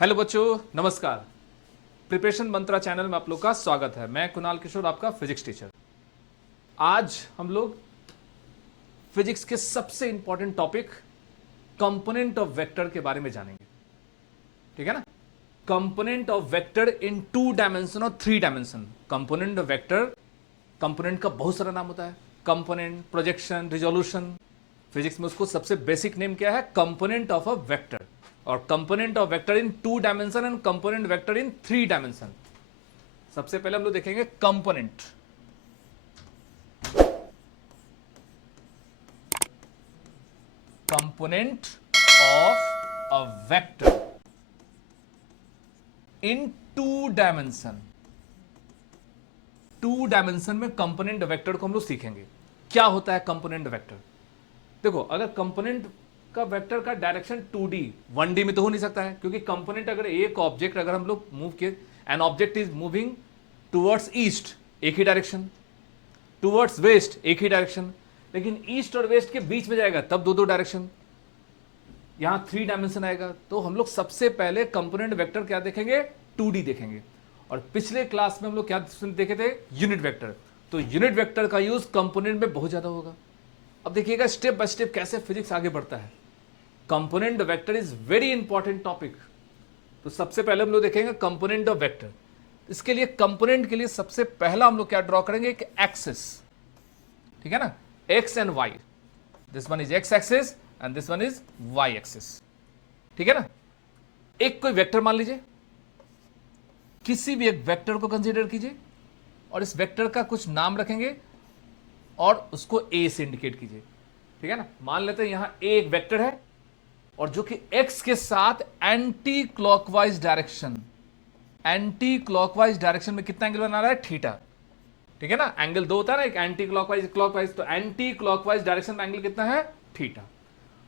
Hello बच्चों, नमस्कार। Preparation मंत्रा channel में आप लोग का स्वागत है। मैं कुणाल किशोर, आपका फिजिक्स टीचर। आज हम लोग फिजिक्स के सबसे important topic component of vector के बारे में जानेंगे। ठीक है ना? Component of vector in 2 dimension और 3 dimension. Component of vector, component का बहुत सारा नाम होता है। Component, projection, resolution. फिजिक्स में उसको सबसे बेसिक नेम क्या है? Component of a vector. और component of vector in 2 dimension and component vector in 3 dimension. सबसे पहले हम लोग देखेंगे component. Component of a vector in 2 dimension. 2 dimension में कंपोनेंट वेक्टर को हम लोग सीखेंगे। क्या होता है कंपोनेंट वेक्टर? देखो, अगर कंपोनेंट का वेक्टर का डायरेक्शन 2D 1D में तो हो नहीं सकता है, क्योंकि कंपोनेंट अगर एक ऑब्जेक्ट अगर हम लोग मूव किए, an object is moving towards east, एक ही डायरेक्शन, टुवर्ड्स वेस्ट एक ही डायरेक्शन, लेकिन ईस्ट और वेस्ट के बीच में जाएगा तब दो डायरेक्शन, यहां 3 डायमेंशन आएगा। तो हम लोग सबसे पहले कंपोनेंट वेक्टर क्या देखेंगे? 2D देखेंगे। और पिछले क्लास में हम लोग क्या देखे थे? Unit vector. तो यूनिट वेक्टर का यूज कंपोनेंट में बहुत ज्यादा होगा। अब देखिएगा स्टेप बाय स्टेप कैसे फिजिक्स आगे बढ़ता है। Component vector is very important topic. तो सबसे पहले हम लोग देखेंगे कंपोनेंट ऑफ वेक्टर। इसके लिए कंपोनेंट के लिए सबसे पहला हम लोग क्या ड्रॉ करेंगे? एक एक्सिस। ठीक है ना? X and y. This one is x axis and this one is y axis. ठीक है ना? एक कोई वेक्टर मान लीजिए, किसी भी एक वेक्टर को कंसीडर कीजिए और इस वेक्टर का कुछ नाम रखेंगे और उसको ए से इंडिकेट कीजिए। ठीक है ना? मान लेते हैं यहां ए एक वेक्टर है और जो कि एक्स के साथ anti clockwise direction, anti clockwise direction में कितना एंगल बना रहा है? थीटा। ठीक है ना? एंगल दो होता है ना, एक एंटी क्लॉकवाइज, क्लॉकवाइज। तो एंटी क्लॉकवाइज डायरेक्शन में एंगल कितना है? थीटा।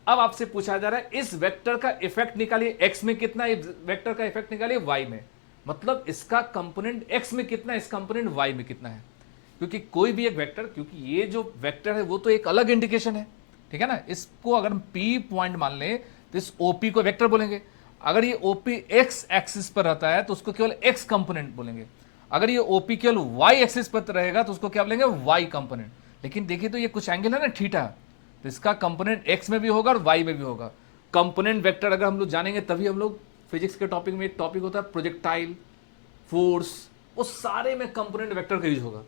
अब आपसे पूछा जा रहा है इस वेक्टर का इफेक्ट निकालिए, एक्स में कितना, इस वेक्टर का इफेक्ट निकालिए वाई में। मतलब इसका कंपोनेंट एक्स में कितना है, इस कंपोनेंट वाई में कितना है। क्योंकि कोई भी एक वेक्टर, क्योंकि ये जो वेक्टर है वो तो एक अलग इंडिकेशन है। ठीक है ना? इसको अगर हम पी पॉइंट मान लें तो इस ओपी को वेक्टर बोलेंगे। अगर ये ओपी एक्स एक्सिस पर रहता है तो उसको केवल एक्स कंपोनेंट बोलेंगे। अगर ये ओपी केवल वाई एक्सिस पर रहेगा तो उसको क्या बोलेंगे? Y component. लेकिन देखिए तो ये कुछ एंगल है ना थीटा, तो इसका कंपोनेंट एक्स में भी होगा और वाई में भी होगा। कंपोनेंट वेक्टर अगर हम लोग जानेंगे तभी हम लोग फिजिक्स के टॉपिक में एक टॉपिक होता है प्रोजेक्टाइल, फोर्स, वो सारे में कंपोनेंट वेक्टर का यूज होगा।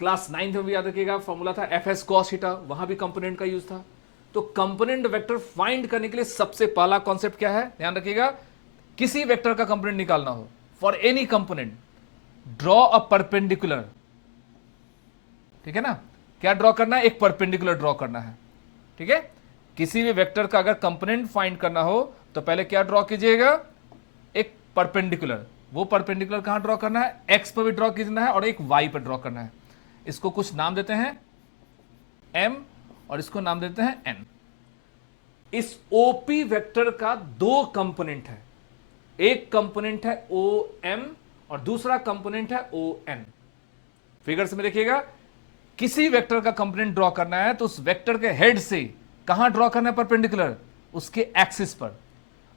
क्लास 9 में भी याद रखिएगा, फॉर्मूला था एफ एस कॉस थीटा, वहां भी कंपोनेंट का यूज था। तो कंपोनेंट वेक्टर फाइंड करने के लिए सबसे पहला कॉन्सेप्ट क्या है? ध्यान रखिएगा, किसी वेक्टर का कंपोनेंट निकालना हो, for any component draw a perpendicular. ठीक है ना? क्या ड्रॉ करना है? एक परपेंडिकुलर ड्रॉ करना है। ठीक है? किसी भी वेक्टर का अगर कंपोनेंट फाइंड करना हो तो पहले क्या ड्रॉ कीजिएगा? एक परपेंडिकुलर। वो परपेंडिकुलर कहां ड्रॉ करना है? एक्स पर भी ड्रॉ करना है और एक वाई पर ड्रॉ करना है। इसको कुछ नाम देते हैं m और इसको नाम देते हैं n। इस OP वेक्टर का 2 कंपोनेंट है, एक कंपोनेंट है OM और दूसरा कंपोनेंट है ON। फिगर्स में देखिएगा, किसी वेक्टर का कंपोनेंट ड्रॉ करना है तो उस वेक्टर के हेड से कहां ड्रॉ करना है परपेंडिकुलर? उसके एक्सिस पर।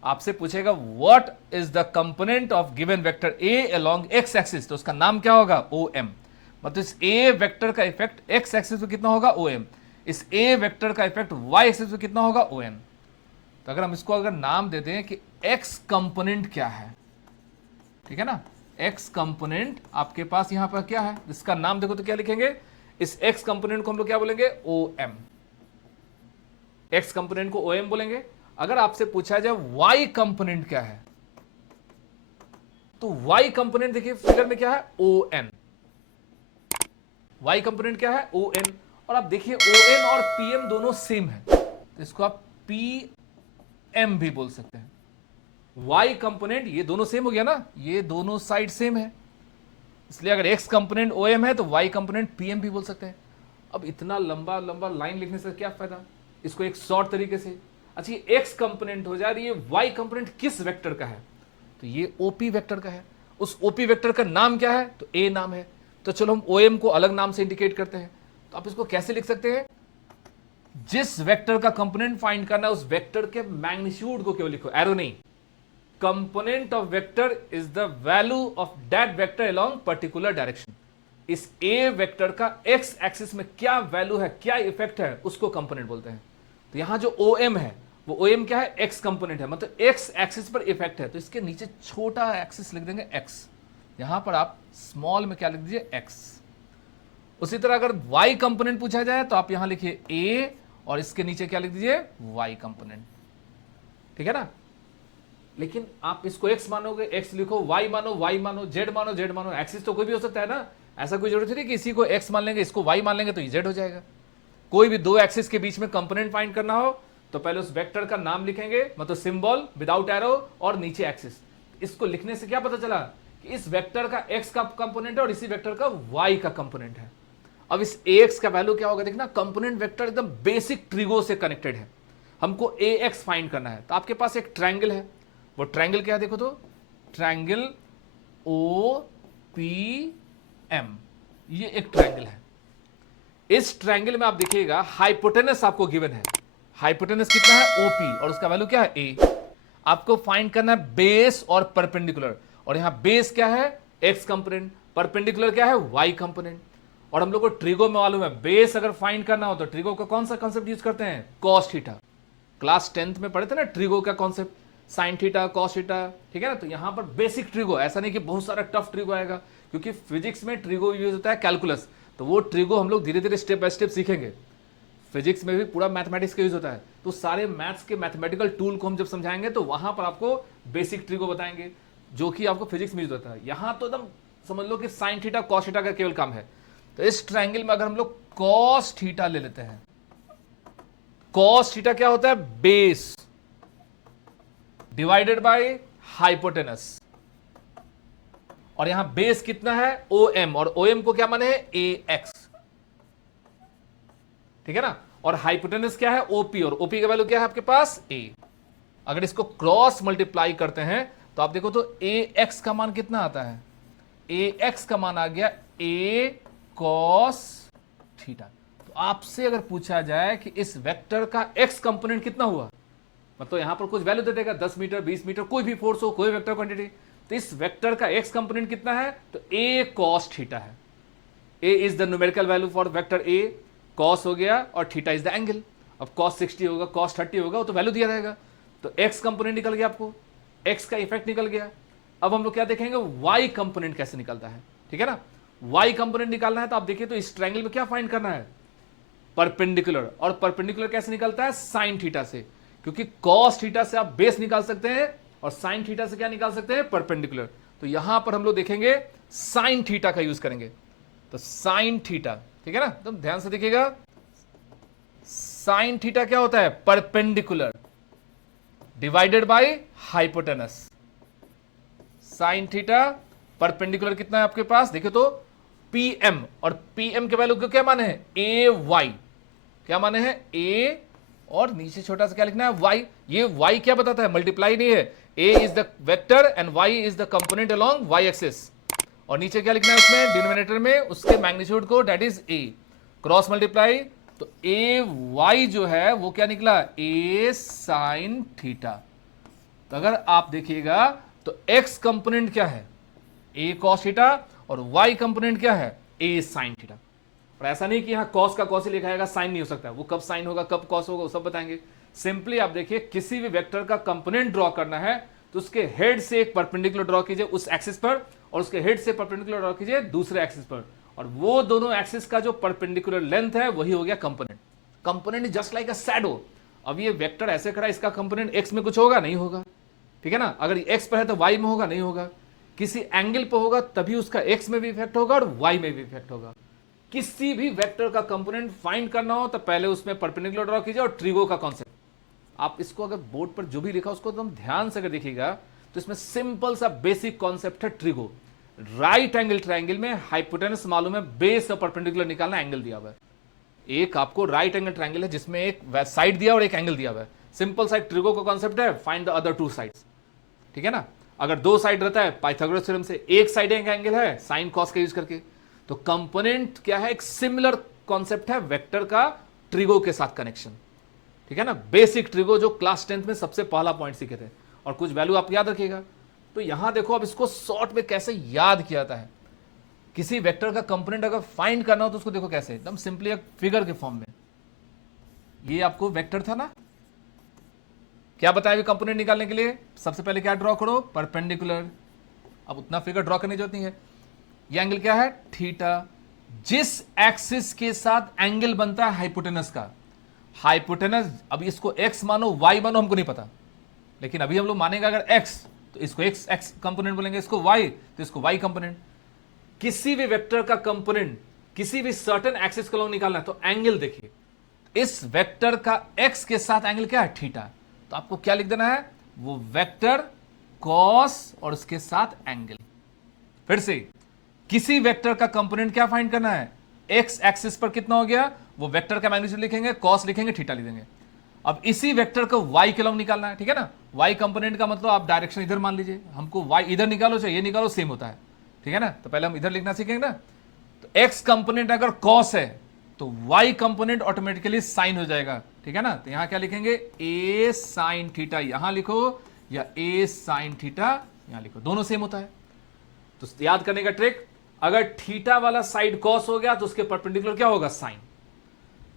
आपसे पूछेगा what is the component of given vector A along x axis, तो उसका नाम क्या होगा? OM। मतलब इस ए वेक्टर का इफेक्ट एक्स एक्सिस पे कितना होगा? OM। इस ए वेक्टर का इफेक्ट वाई एक्सिस पे कितना होगा? ON। तो अगर हम इसको अगर नाम दे दें कि एक्स कंपोनेंट क्या है, ठीक है ना? एक्स कंपोनेंट आपके पास यहां पर क्या है, इसका नाम देखो तो क्या लिखेंगे? इस एक्स कंपोनेंट को हम लोग क्या बोलेंगे? OM। एक्स कंपोनेंट को OM बोलेंगे। अगर आपसे पूछा जाए वाई कंपोनेंट क्या है, तो वाई कंपोनेंट देखिए फिगर में क्या है? ON। वाई कंपोनेंट क्या है? ON। और आप देखिए ON और PM दोनों सेम है, तो इसको आप PM भी बोल सकते हैं। वाई कंपोनेंट, ये दोनों सेम हो गया ना, ये दोनों साइड सेम है, इसलिए अगर एक्स कंपोनेंट OM है तो वाई कंपोनेंट PM भी बोल सकते हैं। अब इतना लंबा लंबा लाइन लिखने से क्या फायदा? इसको एक शॉर्ट तरीके से, अच्छा ये एक्स कंपोनेंट हो जाए, ये वाई कंपोनेंट किस वेक्टर का है? तो ये OP वेक्टर का है। उस OP वेक्टर का नाम क्या है? तो A नाम है। तो चलो हम OM को अलग नाम से इंडिकेट करते हैं। तो आप इसको कैसे लिख सकते हैं? जिस वेक्टर का कंपोनेंट फाइंड करना है उस वेक्टर के मैग्नीट्यूड को केवल लिखो, एरो नहीं। Component of vector is the value of that vector along particular direction. इस ए वेक्टर का एक्स एक्सिस में क्या वैल्यू है, क्या इफेक्ट है, उसको कंपोनेंट बोलते हैं। तो यहां जो ओ एम है वो ओ एम क्या है, एक्स कंपोनेंट है, मतलब एक्स एक्सिस पर इफेक्ट है। तो इसके नीचे छोटा एक्सिस लिख देंगे एक्स, यहां पर आप स्मॉल में क्या लिख दीजिए एक्स। उसी तरह अगर वाई कंपोनेंट पूछा जाए तो आप यहां लिखिए ए और इसके नीचे क्या लिख दीजिए वाई कंपोनेंट, ठीक है ना। लेकिन आप इसको एक्स मानोगे एक्स लिखो, वाई मानो वाई मानो, जेड मानो जेड मानो, एक्सिस तो कोई भी हो सकता है ना, ऐसा कोई जरूरत नहीं कि इसी को एक्स मान लेंगे इसको वाई मान लेंगे तो जेड हो जाएगा। कोई भी दो एक्सिस के बीच में कंपोनेंट फाइंड करना हो तो पहले उस वेक्टर का नाम लिखेंगे, मतलब सिंबल विदाउट एरो और नीचे एक्सिस। इसको लिखने से क्या पता चला कि इस वेक्टर का एक्स का कंपोनेंट है और इसी वेक्टर का वाई का कंपोनेंट है। अब इस एक्स का वैल्यू क्या होगा, देखना कंपोनेंट वेक्टर एकदम बेसिक ट्रिगो से कनेक्टेड है, हमको ए एक्स फाइंड करना है। तो आपके पास एक ट्रायंगल है, वो ट्रायंगल क्या है देखो, तो ट्रायंगल ओ पी एम, ये एक ट्रायंगल है। इस ट्रायंगल में आप देखिएगा हाइपोटेनस आपको गिवन है, हाइपोटेनस कितना है ओपी और उसका वैल्यू क्या है ए। आपको फाइंड करना है बेस और परपेंडिकुलर, और यहां बेस क्या है एक्स कंपोनेंट, परपेंडिकुलर क्या है वाई कंपोनेंट। और हम लोग को ट्रिगो में मालूम है बेस अगर फाइंड करना हो तो ट्रिगो का कौन सा कॉन्सेप्ट यूज करते हैं, कॉस थीटा। क्लास 10th में पढ़े थे ना ट्रिगो का concept, sine theta cos theta, ठीक है ना। तो यहां पर बेसिक ट्रिगो, ऐसा नहीं कि बहुत सारा टफ ट्रिगो आएगा, क्योंकि फिजिक्स में ट्रिगो यूज होता है कैलकुलस, तो वो ट्रिगो हम लोग धीरे धीरे स्टेप बाय स्टेप सीखेंगे। फिजिक्स में भी पूरा मैथमेटिक्स का यूज होता है, तो सारे मैथ्स के मैथमेटिकल टूल को हम जब समझाएंगे तो वहां पर आपको बेसिक ट्रिगो बताएंगे, जो कि आपको फिजिक्स में यूज होता है। यहां तो एकदम समझ लो कि साइन थीटा कॉस थीटा का केवल काम है। तो इस ट्रायंगल में अगर हम लोग कॉस थीटा ले लेते हैं, कॉस थीटा क्या होता है, बेस डिवाइडेड बाय हाइपोटेनस, और यहां बेस कितना है ओ एम, और ओ एम को क्या माने है ए एक्स, ठीक है ना। और हाइपोटेनस क्या है ओपी, और ओपी का वैल्यू क्या है आपके पास ए। अगर इसको क्रॉस मल्टीप्लाई करते हैं तो आप देखो तो ए एक्स का मान कितना आता है, ए एक्स का मान आ गया ए कॉस थीटा। तो आपसे अगर पूछा जाए कि इस वेक्टर का एक्स कंपोनेंट कितना हुआ, मतलब यहां पर कुछ वैल्यू दे देगा 10 मीटर 20 मीटर, कोई भी फोर्स हो, कोई वेक्टर क्वांटिटी, तो इस वेक्टर का एक्स कंपोनेंट कितना है, तो ए कॉस थीटा है। A is the numerical value for vector A, cos हो गया और थीटा इज द एंगल। अब कॉस 60 होगा कॉस 30 होगा, वो तो वैल्यू दिया रहेगा। तो एक्स कंपोनेंट निकल गया, आपको एक्स का इफेक्ट निकल गया। अब हम लोग क्या देखेंगे वाई कंपोनेंट कैसे निकलता है, ठीक है ना। वाई कंपोनेंट निकालना है तो आप देखिए तो इस ट्रायंगल में क्या फाइंड करना है, परपेंडिकुलर, और परपेंडिकुलर कैसे निकलता है साइन थीटा से, क्योंकि कॉस थीटा से आप बेस निकाल सकते हैं और साइन थीटा से क्या निकाल सकते हैं परपेंडिकुलर। तो यहां पर हम लोग देखेंगे साइन थीटा का यूज करेंगे, तो साइन थीटा, ठीक है ना, तो ध्यान से देखिएगा साइन थीटा क्या होता है perpendicular divided by hypotenuse. Sine theta perpendicular कितना है आपके पास, देखिए तो पीएम, और पीएम के वैल्यू को क्या माने हैं ए वाई, क्या माने हैं ए, और नीचे छोटा सा क्या लिखना है वाई। ये वाई क्या बताता है, मल्टीप्लाई नहीं है, A is the vector and Y is the component along Y axis, और नीचे क्या लिखना है उसमें डिनोमिनेटर में उसके मैग्नीट्यूड को, that is A, cross multiply, तो ए वाई जो है वो क्या निकला ए साइन थीटा। तो अगर आप देखिएगा तो एक्स कंपोनेंट क्या है ए कॉस थीटा, और वाई कंपोनेंट क्या है ए साइन थीटा। और ऐसा नहीं कि यहां कॉस का कॉस ही लिखा जाएगा, साइन नहीं हो सकता, वो कब साइन होगा कब कॉस होगा वो सब बताएंगे। सिंपली आप देखिए किसी भी वेक्टर का कंपोनेंट ड्रॉ करना है तो उसके हेड से एक परपेंडिकुलर ड्रॉ कीजिए उस एक्सिस पर, और उसके हेड से परपेंडिकुलर ड्रॉ कीजिए दूसरे एक्सिस पर, और वो दोनों एक्सिस का जो परपेंडिकुलर लेंथ है वही हो गया component. Component is just like a shadow. अब ये वेक्टर ऐसे खड़ा है, इसका कंपोनेंट एक्स में कुछ होगा नहीं होगा, ठीक है ना। अगर एक्स पर है तो वाई में होगा नहीं होगा, किसी एंगल पर होगा तभी उसका एक्स में भी इफेक्ट होगा और वाई में भी इफेक्ट होगा। किसी भी वेक्टर का कंपोनेंट फाइंड करना हो तो पहले उसमें परपेंडिकुलर ड्रॉ कीजिए, और ट्रिगो का कॉन्सेप्ट आप इसको अगर बोर्ड पर जो भी लिखा उसको एकदम ध्यान से अगर देखिएगा तो इसमें सिंपल सा बेसिक कॉन्सेप्ट है ट्रिगो। राइट एंगल ट्रायंगल में हाइपोटेनस मालूम है, बेस और परपेंडिकुलर निकालना, एंगल दिया हुआ है। एक आपको राइट एंगल ट्रायंगल है जिसमें एक साइड दिया और एक एंगल दिया हुआ है, सिंपल साइड ट्रिगो का कॉन्सेप्ट है find the other two sides, ठीक है ना। अगर दो साइड रहता है पाइथागोरस थ्योरम से एक साइड एक एंगल है साइन कॉस का यूज करके। तो कंपोनेंट क्या है, एक सिमिलर कॉन्सेप्ट है वेक्टर का ट्रिगो के साथ कनेक्शन, ठीक है ना। बेसिक ट्रिगो जो क्लास 10th में सबसे पहला पॉइंट सीखे थे, और कुछ वैल्यू आप याद रखिएगा। तो यहां देखो अब इसको शॉर्ट में कैसे याद किया जाता है। किसी वेक्टर का कंपोनेंट अगर फाइंड करना हो तो उसको देखो कैसे, एकदम सिंपली एक फिगर के फॉर्म में। ये आपको वेक्टर था ना, क्या बताया अभी कंपोनेंट निकालने के लिए? सबसे पहले क्या ड्रॉ करो? परपेंडिकुलर। अब उतना फिगर ड्रॉ करने की जरूरत नहीं है। ये एंगल क्या है? थीटा। जिस एक्सिस के साथ एंगल बनता है हाइपोटेनस का, हाइपोटेनस, अब इसको एक्स मानो वाई मानो हमको नहीं पता, लेकिन अभी हम लोग मानेंगे अगर एक्स तो इसको एक्स एक्स कंपोनेंट बोलेंगे, इसको वाई तो इसको वाई कंपोनेंट। किसी भी वेक्टर का कंपोनेंट किसी भी सर्टेन एक्सिस को लोग निकालना है तो एंगल देखिए, इस वेक्टर का एक्स के साथ एंगल क्या है? थीटा। तो आपको क्या लिख देना है? वो वेक्टर कॉस और उसके साथ एंगल। फिर से किसी वेक्टर का कंपोनेंट क्या फाइंड करना है? एक्स एक्सिस पर कितना हो गया, वो वेक्टर का मैग्नीट्यूड लिखेंगे, कॉस लिखेंगे, थीटा लिखेंगे। अब इसी वेक्टर को वाई के लॉन्ग निकालना है, ठीक है ना। वाई कंपोनेंट का मतलब आप डायरेक्शन इधर मान लीजिए, हमको वाई इधर निकालो चाहे ये निकालो, सेम होता है, ठीक है ना। तो पहले हम इधर लिखना सीखेंगे ना। तो एक्स कंपोनेंट अगर कॉस है तो वाई कंपोनेंट ऑटोमेटिकली साइन हो जाएगा, ठीक है ना। तो यहां क्या लिखेंगे? ए साइन थीटा यहां लिखो या ए साइन थीटा यहां लिखो, दोनों सेम होता है। तो याद करने का ट्रिक, अगर थीटा वाला साइड कॉस हो गया तो उसके परपेंडिकुलर क्या होगा? साइन।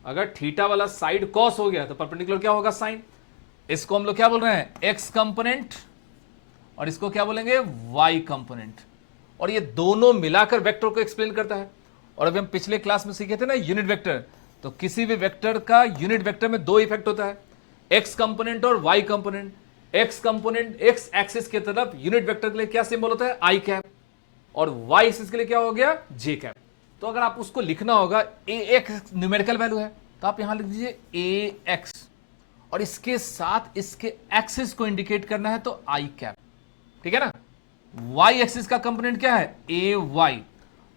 अगर थीटा वाला साइड कॉस हो गया तो परपेंडिकुलर क्या होगा? साइन। इसको हम लोग क्या बोल रहे हैं? एक्स कंपोनेंट, और इसको क्या बोलेंगे? Y component. और ये दोनों मिलाकर वेक्टर को एक्सप्लेन करता है। और अभी हम पिछले क्लास में सीखे थे ना यूनिट वेक्टर, तो किसी भी वेक्टर का यूनिट वेक्टर में दो इफेक्ट होता है, एक्स कंपोनेंट और y component. X component x axis की तरफ यूनिट वेक्टर के लिए क्या सिंबल होता है? आई कैप, और वाई एक्सिस के लिए क्या हो गया? जे कैप। तो अगर आप उसको लिखना होगा, ए एक्स न्यूमेरिकल वैल्यू है तो आप यहां लिख दीजिए ए एक्स, और इसके साथ इसके एक्सिस को इंडिकेट करना है तो आई कैप, ठीक है ना। वाई एक्सिस का कंपोनेंट क्या है? ए वाई,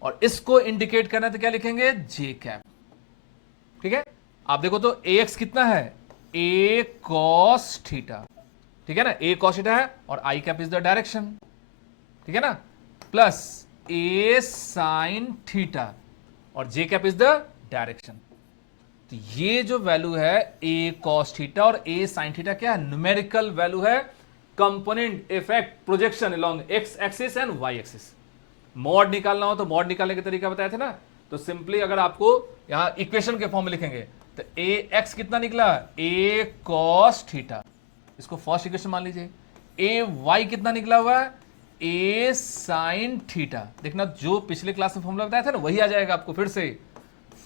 और इसको इंडिकेट करना है तो क्या लिखेंगे? जे कैप, ठीक है। आप देखो तो ए एक्स कितना है? ए कॉस थीटा, ठीक है ना। ए कॉस थीटा है और आई कैप इज द डायरेक्शन, ठीक है ना, प्लस ए साइन थीटा और जे कैप इज द डायरेक्शन। तो ये जो वैल्यू है ए कॉस थीटा और ए साइन थीटा क्या है? न्यूमेरिकल वैल्यू है, component effect projection along x axis and y axis. Mod निकालना हो तो मॉड निकालने का तरीका बताया थे ना। तो सिंपली अगर आपको यहां इक्वेशन के फॉर्म में लिखेंगे तो ए एक्स कितना निकला? ए कॉस थीटा, इसको फर्स्ट इक्वेशन मान लीजिए। ए वाई कितना निकला हुआ है? ए साइन थीटा। देखना जो पिछले क्लास में फॉर्मूला बताया था ना वही आ जाएगा आपको। फिर से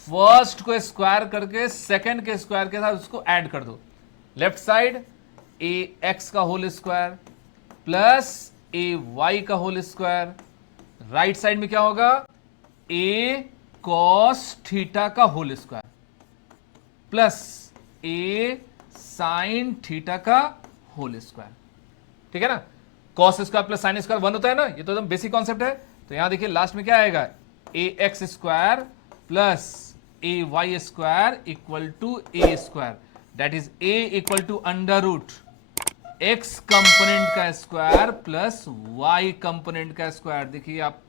फर्स्ट को स्क्वायर करके सेकंड के स्क्वायर के साथ उसको ऐड कर दो। लेफ्ट साइड ए एक्स का whole square plus A Y का होल स्क्वायर, राइट साइड में क्या होगा? ए कॉस थीटा का होल स्क्वायर प्लस ए साइन थीटा का होल स्क्वायर, ठीक है ना। Cos square plus sine square 1 होता है ना, ये तो एकदम बेसिक कॉन्सेप्ट है। तो यहां देखिए लास्ट में क्या आएगा? A X square plus A Y square equal to A square, that is A equal to under root X component का स्क्वायर प्लस वाई कंपोनेंट का स्क्वायर। देखिए आप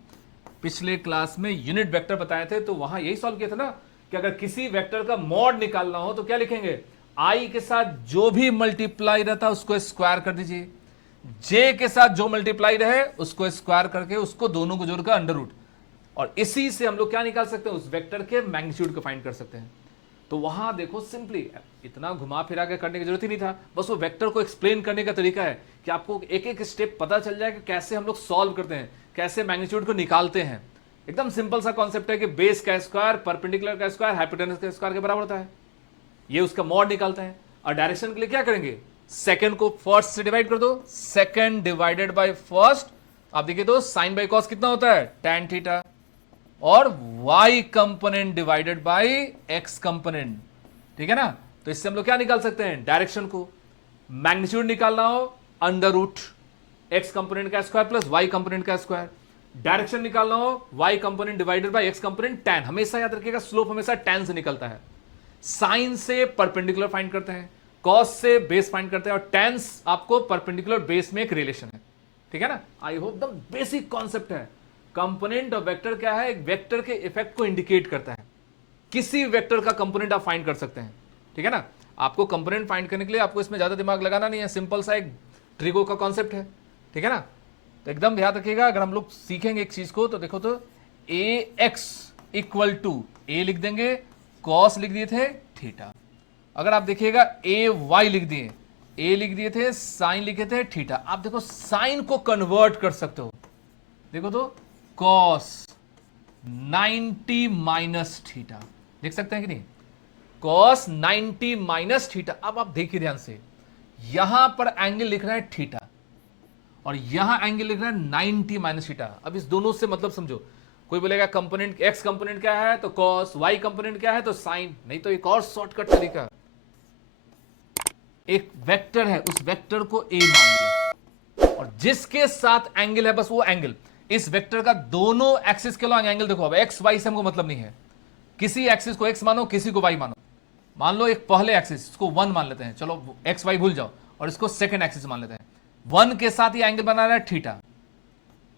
पिछले क्लास में यूनिट वेक्टर बताए थे तो वहां यही सॉल्व किया था ना कि अगर किसी वेक्टर का मॉड निकालना हो तो क्या लिखेंगे? आई के साथ जो भी मल्टीप्लाई रहता है उसको स्क्वायर कर दीजिए, जे के साथ जो मल्टीप्लाई रहे उसको स्क्वायर करके उसको दोनों को जोड़कर अंडर रूट, और इसी से हम लोग क्या निकाल सकते हैं? उस वेक्टर के मैग्नीट्यूड को फाइंड कर सकते हैं। तो वहां देखो सिंपली इतना घुमा फिरा के करने की जरूरत ही नहीं था, बस वो वेक्टर को एक्सप्लेन करने का तरीका है कि आपको एक एक स्टेप पता चल जाए कि कैसे हम लोग सॉल्व करते हैं, कैसे मैग्नीट्यूड को निकालते हैं। एकदम सिंपल सा कॉन्सेप्ट है कि बेस का स्क्वायर परपेंडिकुलर का स्क्वायर हाइपोटेनस का स्क्वायर के बराबर होता है, ये उसका मॉड निकालते हैं। और डायरेक्शन के लिए क्या करेंगे? सेकंड को फर्स्ट से डिवाइड कर दो, सेकंड डिवाइडेड बाय फर्स्ट। आप देखिए तो साइन बाय कॉस कितना होता है? tan थीटा, और y component divided by x component, ठीक है ना। तो इससे हम लोग क्या निकाल सकते हैं? डायरेक्शन को। मैग्नीट्यूड निकालना हो अंडर रूट x कंपोनेंट का स्क्वायर प्लस y कंपोनेंट का स्क्वायर। डायरेक्शन निकालना हो y component divided by x component tan। हमेशा याद रखिएगा स्लोप हमेशा tan से निकलता है। साइन से परपेंडिकुलर फाइंड करते हैं, कॉस से बेस फाइंड करते हैं, और tan आपको परपेंडिकुलर बेस में एक रिलेशन है, ठीक है ना। आई होप एकदम बेसिक कॉन्सेप्ट है। कंपोनेंट ऑफ वेक्टर क्या है? एक वेक्टर के इफेक्ट को इंडिकेट करता है। किसी वेक्टर का कंपोनेंट आप फाइंड कर सकते हैं, ठीक है ना। आपको कंपोनेंट फाइंड करने के लिए आपको इसमें ज्यादा दिमाग लगाना नहीं है, सिंपल सा एक ट्रिगो का कॉन्सेप्ट है, ठीक है ना। तो एकदम ध्यान रखिएगा, अगर हम लोग सीखेंगे एक चीज को तो देखो तो ए एक्स इक्वल टू ए लिख देंगे, कॉस लिख दिए थे थीटा। अगर आप देखिएगा ए वाई लिख दिए, ए लिख दिए थे, साइन लिखे थे थीटा। आप देखो साइन को कन्वर्ट कर सकते हो, देखो तो कॉस 90 माइनस थीटा लिख सकते हैं कि नहीं, कॉस 90 माइनस थीटा। अब आप देखिए ध्यान से, यहां पर एंगल लिख रहा है थीटा और यहां एंगल लिख रहा है 90 माइनस थीटा। अब इस दोनों से मतलब समझो, कोई बोलेगा कंपोनेंट एक्स कंपोनेंट क्या है तो कॉस, वाई कंपोनेंट क्या है तो साइन, नहीं तो एक और शॉर्टकट तरीका, एक वेक्टर है उस वेक्टर को ए मान लिया और जिसके साथ एंगल है बस वो एंगल, इस वेक्टर का दोनों एक्सिस के लॉन्ग एंगल देखो। अब एक्स वाई से हमको मतलब नहीं है, किसी एक्सिस को एक्स मानो किसी को वाई मानो। मान लो एक पहले एक्सिस, इसको 1 मान लेते हैं, चलो एक्स वाई भूल जाओ, और इसको सेकंड एक्सिस मान लेते हैं। 1 के साथ ये एंगल बना रहा है थीटा,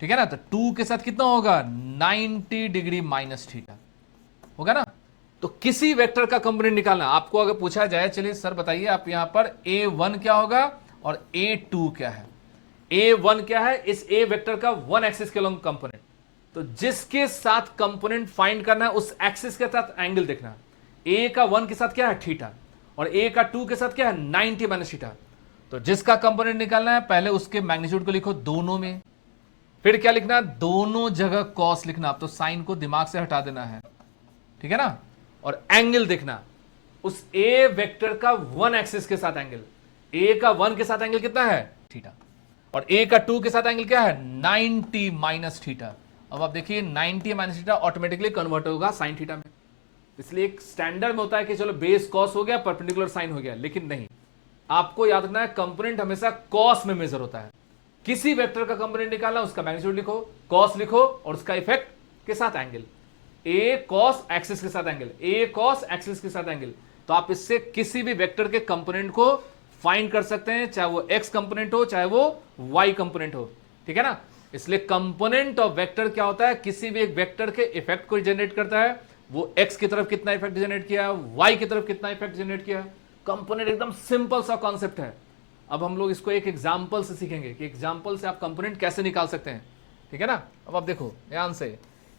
ठीक है ना। तो 2 के साथ कितना होगा 90 डिग्री माइनस थीटा होगा ना। तो किसी वेक्टर का कंपोनेंट निकालना, आपको अगर पूछा जाए, चलिए सर बताइए आप यहां पर a1 क्या होगा और a2 क्या है। a1 क्या है, इस a वेक्टर का 1 एक्सिस के लॉन्ग कंपोनेंट, तो जिसके साथ कंपोनेंट फाइंड करना है उस एक्सिस के साथ एंगल देखना। a का 1 के साथ क्या है थीटा और a का 2 के साथ क्या है 90 माइनस थीटा। तो जिसका कंपोनेंट निकालना है पहले उसके मैग्नीट्यूड को लिखो दोनों में, फिर क्या लिखना, दोनों जगह कॉस लिखना। अब तो साइन को दिमाग से हटा देना है, ठीक है ना। और एंगल देखना, उस ए वेक्टर का 1 एक्सिस के साथ एंगल, ए का 1 के साथ एंगल कितना है थीटा और ए का 2 के साथ एंगल क्या है 90 माइनस थीटा। अब आप देखिए 90 माइनस थीटा ऑटोमेटिकली कन्वर्ट होगा साइन थीटा में। इसलिए एक स्टैंडर्ड में होता है कि चलो बेस कॉस हो गया, परपेंडिकुलर साइन हो गया, लेकिन नहीं, आपको याद रखना है कंपोनेंट हमेशा कॉस में मेजर होता है। किसी वेक्टर का कंपोनेंट निकालना, उसका मैग्नीट्यूड लिखो, कॉस लिखो और उसका इफेक्ट के साथ एंगल, ए कॉस एक्सिस के साथ एंगल, ए कॉस एक्सिस के साथ एंगल। तो आप इससे किसी भी वेक्टर के कंपोनेंट को फाइंड कर सकते हैं, चाहे वो एक्स कंपोनेंट हो चाहे वो वाई कंपोनेंट हो, ठीक है ना। इसलिए कंपोनेंट ऑफ वेक्टर क्या होता है, किसी भी एक वेक्टर के इफेक्ट को जनरेट करता है। वो एक्स की तरफ कितना इफेक्ट जनरेट किया, वाई की तरफ कितना इफेक्ट जनरेट किया। कंपोनेंट एकदम सिंपल सा कॉन्सेप्ट है। अब हम लोग इसको एक एग्जाम्पल से सीखेंगे कि एग्जाम्पल से आप कंपोनेंट कैसे निकाल सकते हैं, ठीक है ना। अब आप देखो ध्यान से,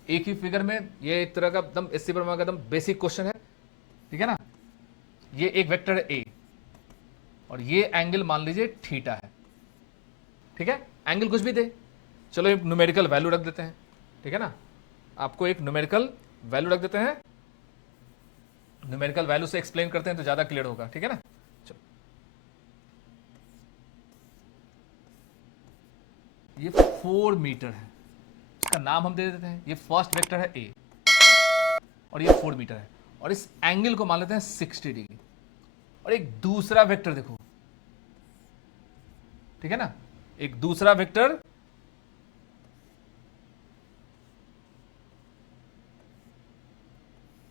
एक ही फिगर में ये एक तरह का एकदम एससी का एकदम बेसिक क्वेश्चन है, ठीक है ना। ये एक वेक्टर है ए और ये एंगल मान लीजिए थीटा है, ठीक है। एंगल कुछ भी दे, चलो एक न्यूमेरिकल वैल्यू रख देते हैं, ठीक है ना। आपको एक न्यूमेरिकल वैल्यू रख देते हैं, न्यूमेरिकल वैल्यू से एक्सप्लेन करते हैं तो ज्यादा क्लियर होगा, ठीक है ना। चलो ये 4 मीटर है, इसका नाम हम दे देते हैं, ये फर्स्ट वेक्टर है ए और ये 4 मीटर है और इस एंगल को मान लेते हैं 60 डिग्री। और एक दूसरा वेक्टर देखो, ठीक है ना, एक दूसरा वेक्टर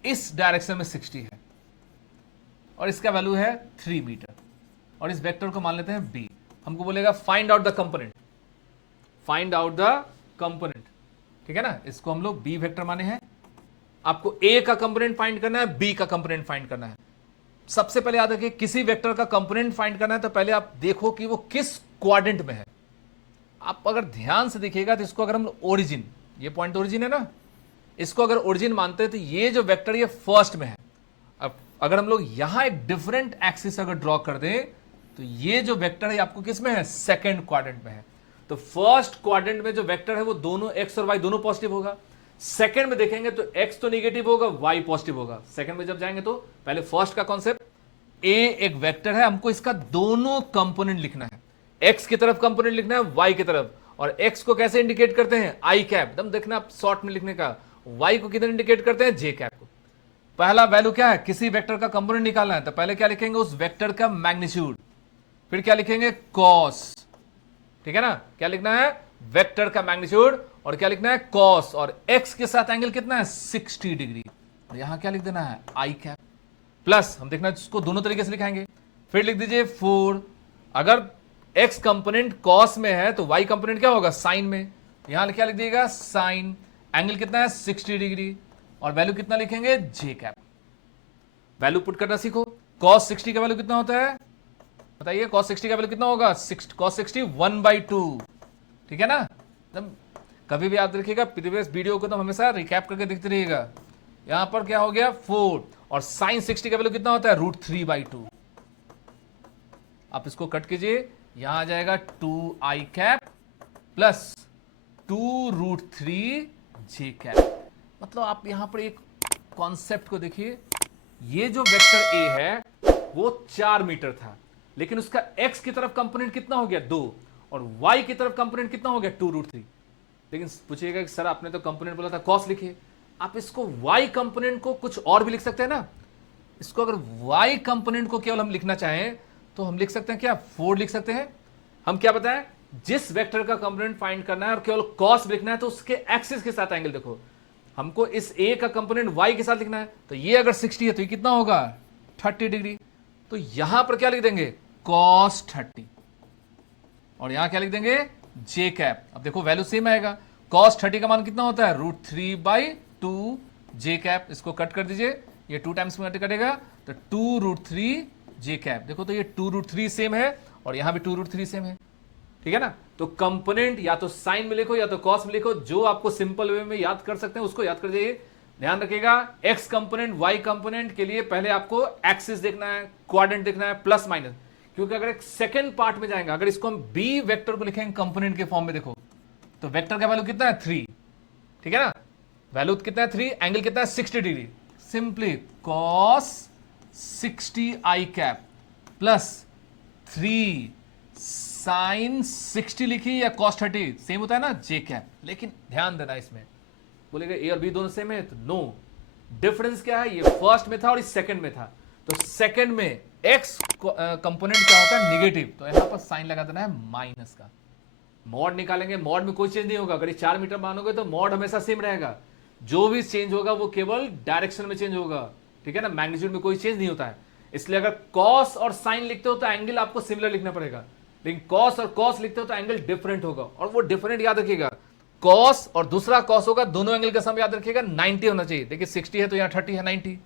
इस डायरेक्शन में 60 है और इसका वैल्यू है 3 मीटर और इस वेक्टर को मान लेते हैं बी। हमको बोलेगा find out the component, find out the component, ठीक है ना। इसको हम लोग बी वेक्टर माने हैं। आपको ए का कंपोनेंट फाइंड करना है, बी का कंपोनेंट फाइंड करना है। सबसे पहले याद रखिए, किसी वेक्टर का कंपोनेंट फाइंड करना है तो पहले आप देखो कि वो किस क्वाड्रेंट में है। आप अगर ध्यान से देखिएगा तो इसको अगर हम ओरिजिन, ये पॉइंट ओरिजिन है ना, इसको अगर ओरिजिन मानते हैं तो ये जो वेक्टर ये फर्स्ट में है। अब अगर हम लोग यहां एक डिफरेंट एक्सिस अगर ड्रॉ कर दें तो ये जो वेक्टर है आपको किस में है, सेकंड क्वाड्रेंट में है। तो फर्स्ट क्वाड्रेंट में जो वेक्टर है वो दोनों एक्स और वाई दोनों पॉजिटिव होगा। सेकंड में देखेंगे तो एक्स तो निगेटिव होगा, वाई पॉजिटिव होगा। सेकंड में जब जाएंगे तो पहले फर्स्ट का कॉन्सेप्ट, ए एक वेक्टर है, हमको इसका दोनों कंपोनेंट लिखना है, एक्स की तरफ कंपोनेंट लिखना है, वाई की तरफ। और एक्स को कैसे इंडिकेट करते हैं, आई कैप, एकदम देखना आप शॉर्ट में लिखने का। वाई को किधर इंडिकेट करते हैं, जे कैप को। पहला वैल्यू क्या है, किसी वेक्टर का कंपोनेंट निकालना है तो पहले क्या लिखेंगे, उस वेक्टर का मैग्नीट्यूड, फिर क्या लिखेंगे कॉस, ठीक है ना। क्या लिखना है, वेक्टर का मैग्नीट्यूड और क्या लिखना है कॉस, और एक्स के साथ एंगल कितना है 60 डिग्री और यहां क्या लिख देना है आई कैप प्लस, हम देखना इसको दोनों तरीके से लिखाएंगे। फिर लिख दीजिए 4, अगर एक्स कंपोनेंट कॉस में है तो वाई कंपोनेंट क्या होगा साइन में, यहां क्या लिख दिएगा साइन, एंगल कितना है 60 डिग्री और वैल्यू कितना लिखेंगे जे कैप। वैल्यू पुट करना सीखो, कॉस 60 का वैल्यू कितना होता है बताइए cos 60 का वैल्यू कितना होगा, cos 60 1/2, ठीक है ना। तब कभी भी याद रखिएगा प्रीवियस वीडियो को तो हमेशा रिकैप करके देखते रहिएगा। यहां पर क्या हो गया 4, और sin 60 का वैल्यू कितना होता है √3/2। आप इसको कट कीजिए, यहां आ जाएगा 2i cap plus 2√3j cap. मतलब आप यहां पर एक कॉन्सेप्ट को देखिए, ये जो वेक्टर ए है वो 4 मीटर था, लेकिन उसका x की तरफ कंपोनेंट कितना हो गया 2, और y की तरफ कंपोनेंट कितना हो गया 2√3। लेकिन पूछिएगा कि सर आपने तो कंपोनेंट बोला था cos लिखिए, आप इसको y कंपोनेंट को कुछ और भी लिख सकते हैं ना। इसको अगर y कंपोनेंट को केवल हम लिखना चाहें तो हम लिख सकते हैं क्या 4 लिख सकते हैं। हम क्या बताएं, जिस वेक्टर का कंपोनेंट फाइंड करना है और केवल cos लिखना है तो उसके एक्सिस के साथ एंगल देखो, हमको इस a का कंपोनेंट y के साथ लिखना है, तो ये अगर 60 है तो ये कितना होगा 30 डिग्री। तो यहां पर क्या लिख देंगे cos 30, और यहां क्या लिख देंगे j कैप। अब देखो वैल्यू सेम आएगा, cos 30 का मान कितना होता है √3/2 j कैप। इसको कट कर दीजिए, ये 2 टाइम्स में कटेगा तो 2√3 j कैप। देखो तो ये 2√3 सेम है और यहां भी 2√3 सेम है, ठीक है ना। तो कंपोनेंट या तो साइन में लिखो या तो कॉस में लिखो, जो आपको सिंपल वे में याद कर सकते हैं उसको याद कर जाइए। ध्यान रखिएगा एक्स कंपोनेंट वाई कंपोनेंट के लिए पहले आपको एक्सिस देखना है, क्वाड्रेंट देखना है, प्लस माइनस, क्योंकि अगर एक सेकंड पार्ट में जाएंगे, अगर इसको हम बी वेक्टर को लिखेंगे कंपोनेंट के फॉर्म में, देखो तो वेक्टर का वैल्यू कितना है 3, ठीक है ना। वैल्यू कितना है 3, एंगल कितना है 60 degree. Simply cos 60i cap plus 3 sin 60 लिखी या cos 30 सेम होता है ना j कैप। लेकिन ध्यान देना, इसमें बोलेगा ए और बी दोनों सेम है, तो नो, डिफरेंस क्या है, ये फर्स्ट में था और इस सेकंड में था। तो सेकंड में x कंपोनेंट क्या होता है निगेटिव, तो यहां पर साइन लगा देना है माइनस का। मॉड निकालेंगे, मॉड में कोई चेंज नहीं होगा। अगर ये 4 मीटर मानोगे तो मॉड हमेशा सेम रहेगा, जो भी चेंज होगा वो केवल डायरेक्शन में चेंज होगा, ठीक है ना, मैग्नीट्यूड में कोई चेंज नहीं होता है। इसलिए अगर cos और sin लिखते हो तो एंगल आपको सिमिलर लिखना पड़ेगा, लेकिन cos और cos लिखते हो तो एंगल डिफरेंट होगा, और वो डिफरेंट याद रखिएगा, cos और दूसरा cos होगा, दोनों एंगल का सम याद रखिएगा 90 होना चाहिए। देखिए 60 है तो यहाँ 30 है 90,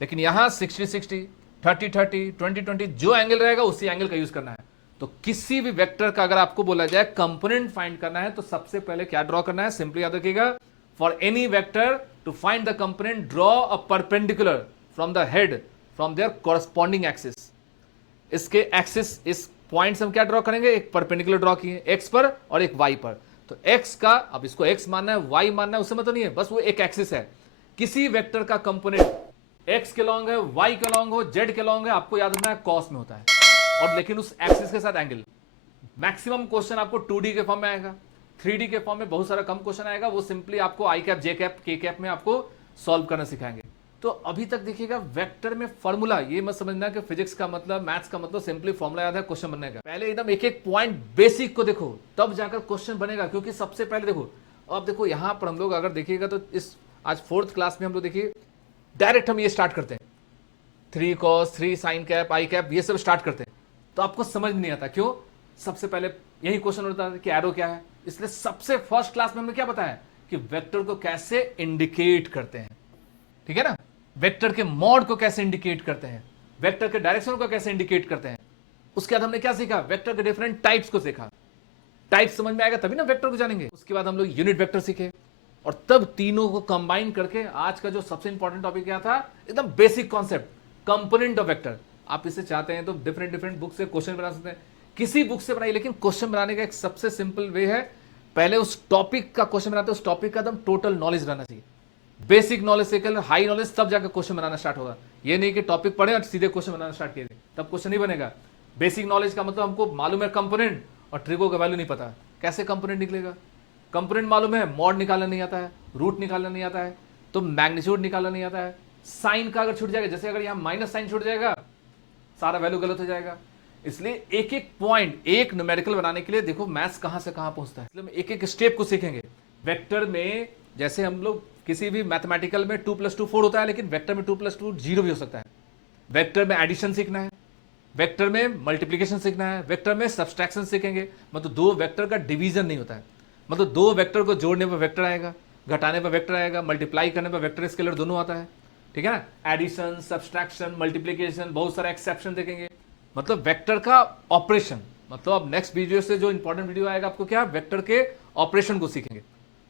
लेकिन यहाँ 60 60 30 30 20 20 जो एंगल रहेगा उसी एंगल का यूज करना है। तो किसी भी वेक्टर का अगर आपको बोला जाए कंपोनेंट फाइंड करना है तो सबसे पहले क्या ड्रॉ करना है, सिंपली याद रखिएगा, for any vector to find the component draw a perpendicular from the head from their corresponding axis. इसके एक्सिस, इस पॉइंट से हम क्या ड्रॉ करेंगे, एक परपेंडिकुलर ड्रॉ किए एक्स पर और एक वाई पर। तो एक्स का, अब इसको एक्स मानना है वाई मानना है उससे मतलब नहीं है, बस वो एक एक्सिस है। किसी वेक्टर का कंपोनेंट एक्स के लॉन्ग है, वाई के लॉन्ग हो, जेड के लॉन्ग है, आपको याद रखना है कॉस में होता है, और लेकिन उस एक्सिस के साथ एंगल। मैक्सिमम क्वेश्चन आपको 2D के फॉर्म में आएगा, 3D के फॉर्म में बहुत सारा कम क्वेश्चन आएगा, वो सिंपली आपको आई कैप जे कैप के कैप में आपको सॉल्व करना सिखाएंगे। तो अभी तक देखिएगा वेक्टर में फॉर्मूला, ये मत समझना कि फिजिक्स का मतलब, मैथ्स का मतलब सिंपली फॉर्मूला याद है क्वेश्चन बनने का। पहले एकदम एक एक पॉइंट बेसिक को देखो, तब जाकर क्वेश्चन बनेगा, क्योंकि सबसे पहले देखो, अब देखो यहां पर हम लोग अगर देखिएगा तो इस आज 4th क्लास में हम लोग देखिए डायरेक्ट हम ये स्टार्ट करते हैं 3 cos 3 sin कैप आई कैप, ये सब स्टार्ट करते हैं, तो आपको समझ में नहीं आता। क्यों? सबसे पहले यही क्वेश्चन होता है कि एरो क्या है, इसलिए सबसे फर्स्ट क्लास में हमने क्या बताया कि वेक्टर को कैसे इंडिकेट करते हैं, ठीक है ना, वेक्टर के मॉड को कैसे इंडिकेट करते हैं, वेक्टर के डायरेक्शन को कैसे इंडिकेट करते हैं। उसके बाद हमने क्या सीखा, वेक्टर के डिफरेंट टाइप्स को सीखा। टाइप समझ में आएगा तभी ना वेक्टर को जानेंगे। उसके बाद हम लोग यूनिट वेक्टर सीखे, और तब तीनों को कंबाइन करके आज का जो सबसे इंपॉर्टेंट टॉपिक क्या था, एकदम basic concept, component of vector. आप इसे चाहते हैं तो डिफरेंट डिफरेंट बुक से क्वेश्चन बना सकते हैं, किसी बुक से बनाइए, लेकिन क्वेश्चन बनाने का एक सबसे सिंपल वे है, पहले उस टॉपिक का क्वेश्चन बनाते हैं, उस टॉपिक का एकदम टोटल नॉलेज रहना चाहिए, बेसिक नॉलेज से लेकर हाई नॉलेज, तब जाकर क्वेश्चन बनाना स्टार्ट होगा। ये नहीं कि टॉपिक पढ़े और सीधे क्वेश्चन बनाना स्टार्ट कीजिए, तब क्वेश्चन नहीं बनेगा। बेसिक नॉलेज का मतलब हमको मालूम है कंपोनेंट, और ट्रिगो का वैल्यू नहीं पता, कैसे कंपोनेंट निकलेगा। कंपोनेंट मालूम है, मॉड निकालना नहीं आता है, रूट निकालना नहीं आता है, तो मैग्नीट्यूड निकालना नहीं आता है, साइन का अगर छूट जाएगा, जैसे अगर यहाँ माइनस साइन छूट जाएगा सारा वैल्यू गलत हो जाएगा। इसलिए एक एक पॉइंट, एक न्यूमेरिकल बनाने के लिए देखो मैथ्स कहां से कहां पहुंचता है, इसलिए हम एक एक स्टेप को सीखेंगे। वेक्टर में जैसे हम लोग किसी भी मैथमेटिकल में 2 + 2 4 होता है, लेकिन वेक्टर में 2 + 2 0 भी हो सकता है। वेक्टर में एडिशन सीखना है, वेक्टर में मल्टीप्लिकेशन सीखना है, वेक्टर में सब्सट्रैक्शन सीखेंगे, मतलब 2 वेक्टर का डिवीजन नहीं होता है, मतलब 2 वेक्टर को जोड़ने पर वेक्टर आएगा, घटाने पर वेक्टर आएगा, मल्टीप्लाई करने पर वेक्टर स्केलर दोनों आता है, ठीक है ना। एडिशन, सब्सट्रैक्शन, मल्टीप्लिकेशन, बहुत सारा एक्सेप्शन देखेंगे, मतलब वेक्टर का ऑपरेशन, मतलब अब नेक्स्ट वीडियो से जो इंपॉर्टेंट वीडियो आएगा आपको क्या, वेक्टर के ऑपरेशन को सीखेंगे।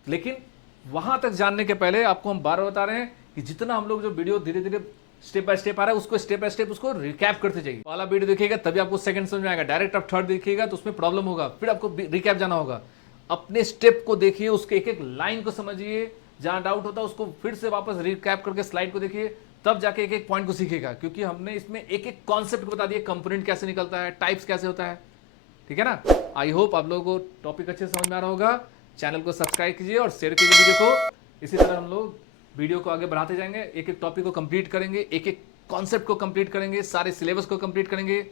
लेकिन वहां तक जानने के पहले आपको हम बार बार बता रहे हैं कि जितना हम लोग जो वीडियो धीरे धीरे स्टेप बाय स्टेप आ रहा है उसको स्टेप बाय स्टेप उसको रिकैप करते जाइए। पहला वीडियो देखिएगा तभी आपको सेकंड समझ में आएगा, डायरेक्ट आप थर्ड देखिएगा तो उसमें प्रॉब्लम होगा, फिर आपको रिकैप जाना होगा। अपने स्टेप को देखिए, उसके एक एक लाइन को समझिए, जहां डाउट होता है उसको फिर से वापस रिकैप करके स्लाइड को देखिए, तब जाके एक एक पॉइंट को सीखेगा। क्योंकि हमने इसमें एक एक कॉन्सेप्ट बता दिया, कंपोनेंट कैसे निकलता है, टाइप्स कैसे होता है, ठीक है ना। आई होप आप लोगों को टॉपिक अच्छे से समझ में आ रहा होगा। चैनल को सब्सक्राइब कीजिए और शेयर कीजिए वीडियो को। इसी तरह हम लोग वीडियो को आगे बढ़ाते जाएंगे, एक एक टॉपिक को कंप्लीट करेंगे, एक एक कॉन्सेप्ट को कंप्लीट करेंगे, सारे सिलेबस को कंप्लीट करेंगे।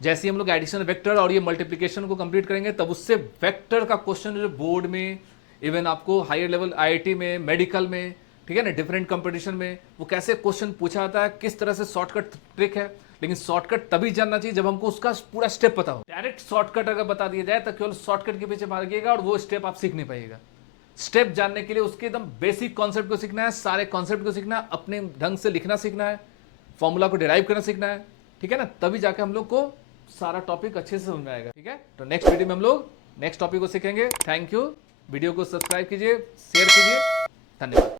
जैसे हम लोग एडिशन वेक्टर और ये मल्टीप्लिकेशन को कंप्लीट करेंगे, तब उससे वेक्टर का क्वेश्चन जो बोर्ड में, इवन आपको हायर लेवल आईआईटी में, मेडिकल में, ठीक है ना, डिफरेंट कंपटीशन में वो कैसे क्वेश्चन पूछा जाता है, किस तरह से शॉर्टकट ट्रिक है। लेकिन शॉर्टकट तभी जानना चाहिए जब हमको उसका पूरा स्टेप पता हो। डायरेक्ट शॉर्टकट अगर बता दिया जाए तो केवल शॉर्टकट के पीछे भागिएगा और वो स्टेप आप सीख नहीं पाइएगा। स्टेप जानने के लिए उसके एकदम बेसिक कॉन्सेप्ट को सीखना है, सारे कॉन्सेप्ट को सीखना है, अपने ढंग से लिखना सीखना है, फॉर्मूला को डिराइव करना सीखना है, ठीक है ना, तभी जाके हम लोग को सारा टॉपिक अच्छे से समझ में आएगा। ठीक है, तो नेक्स्ट वीडियो में हम लोग नेक्स्ट टॉपिक को सीखेंगे। थैंक यू, वीडियो को सब्सक्राइब कीजिए, शेयर कीजिए, धन्यवाद।